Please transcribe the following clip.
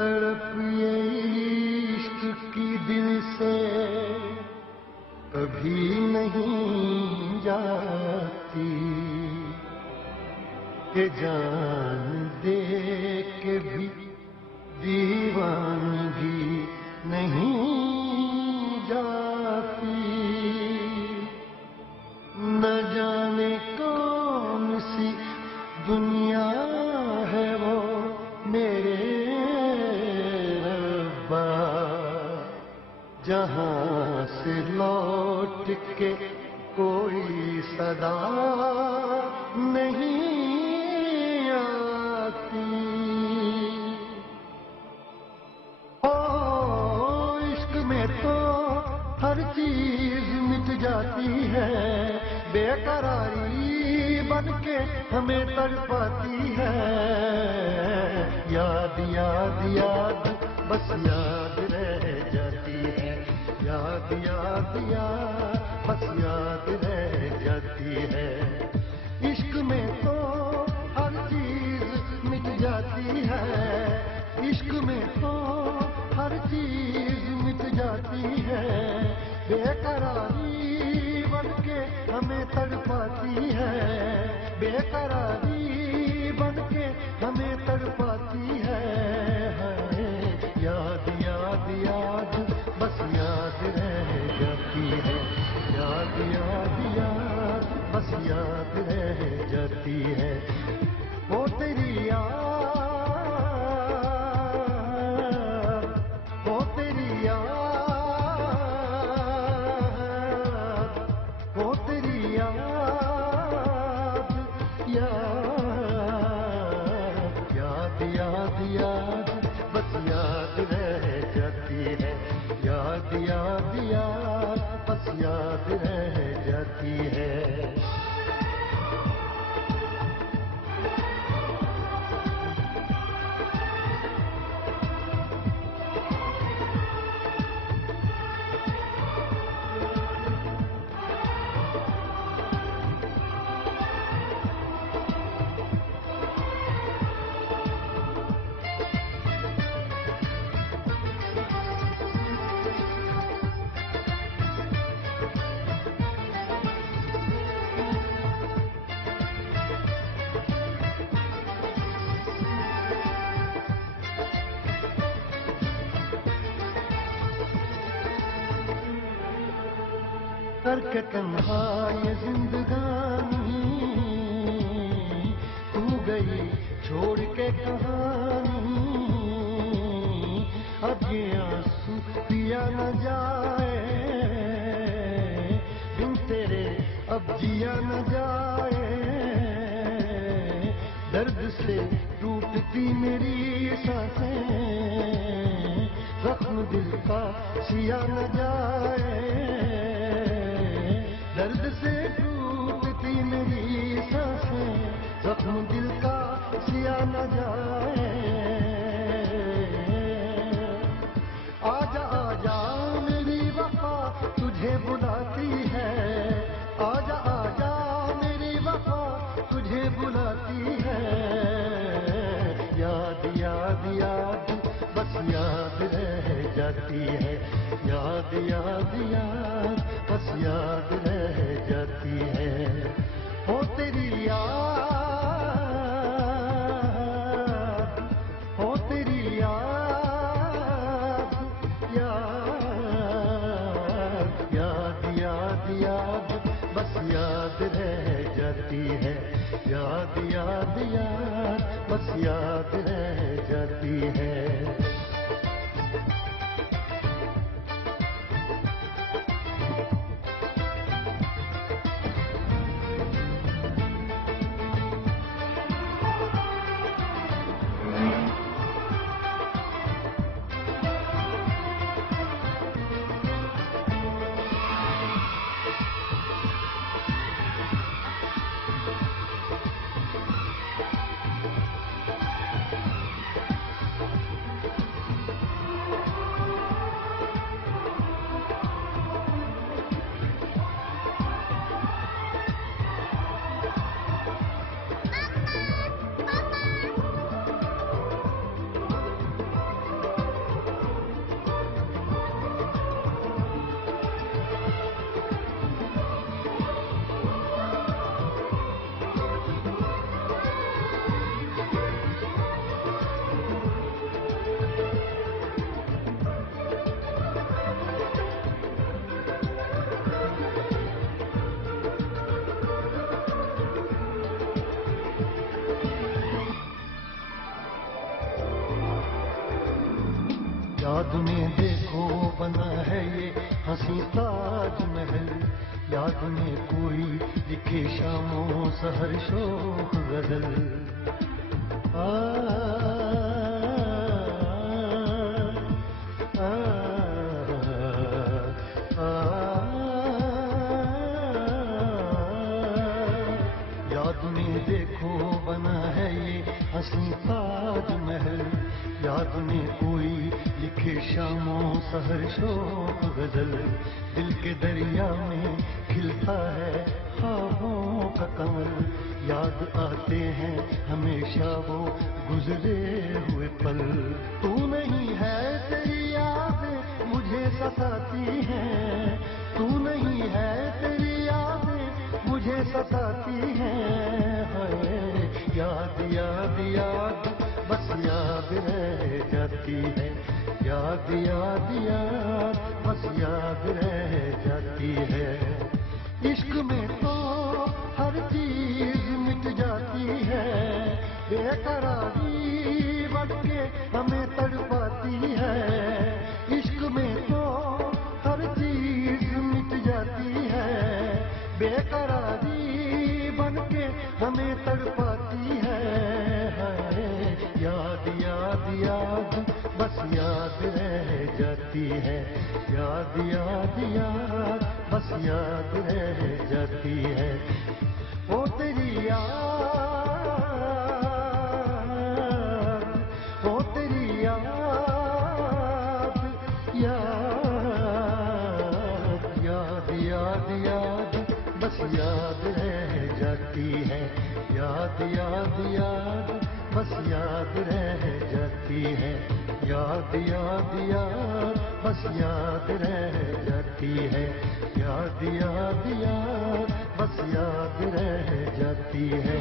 तड़प ये इश्क की दिल से कभी नहीं जाती कि जान दे के भी दीवानगी नहीं जाती। न जाने कौन सी दुनिया है वो मेरे रब्बा, जहां से लौट के कोई सदा नहीं आती। ओ इश्क में तो हर चीज मिट जाती है, बेकरारी बनके हमें तड़पाती है। याद याद याद बस याद रह जाती है, याद याद याद बस याद रह जाती है। इश्क में तो हर चीज मिट जाती है, इश्क में तो हर चीज मिट जाती है, बेकरारी बनके हमें तड़पाती है, बेकरारी बनके हमें तड़पाती है। याद याद याद बस याद रह जाती है, याद याद याद बस याद रह जाती है। वो तेरी याद, वो तेरी याद, वो तेरी याद, याद याद याद बस याद रह जाती है, याद याद याद बस याद रह जाती है। करके तन्हा ये जिंदगानी तू गई छोड़ के कहानी, अब ये आंसू पिया न जाए बिन तेरे, अब जिया न जाए। दर्द से टूटती मेरी सांसें, जख्म दिल का सिया न जाए। दर्द से टूटती मेरी सांसें, जख्म दिल का सिया न जाए। आजा आजा मेरी वफा तुझे बुलाती है, आजा आजा मेरी वफा तुझे बुलाती है। याद याद याद बस याद रह जाती है, याद याद याद बस याद रह जाती है। हो तेरी याद, हो तेरी याद, याद याद याद याद बस याद रह जाती है, याद याद याद बस याद रह जाती है। याद में देखो बना है ये हंसी ताजमहल, याद में कोई लिखे शामों सहर शोख गजल। आ, आ, आ, आ, याद में देखो बना है ये हंसी ताजमहल, याद में कोई लिखे शामों सहर शोक गजल। दिल के दरिया में खिलता है ख्वाबों का कमल, याद आते हैं हमेशा वो गुजरे हुए पल। तू नहीं है तेरी याद मुझे सताती है, तू नहीं है तेरी याद मुझे सताती है। याद याद याद बस याद रह जाती है, याद याद याद बस याद रह जाती है। इश्क में तो हर चीज मिट जाती है, बेकरारी बढ़ के हमें तड़पाती है। इश्क में तो हर चीज मिट जाती है, बेकरारी बन के हमें तड़पाती है। याद याद याद बस याद रह जाती है, याद याद याद बस याद रह जाती है। ओ तेरी याद, ओ तेरी याद, याद याद याद याद बस याद रह जाती है, याद याद याद बस याद रह जाती है। याद याद याद बस याद रह जाती है, याद याद याद बस याद रह जाती है।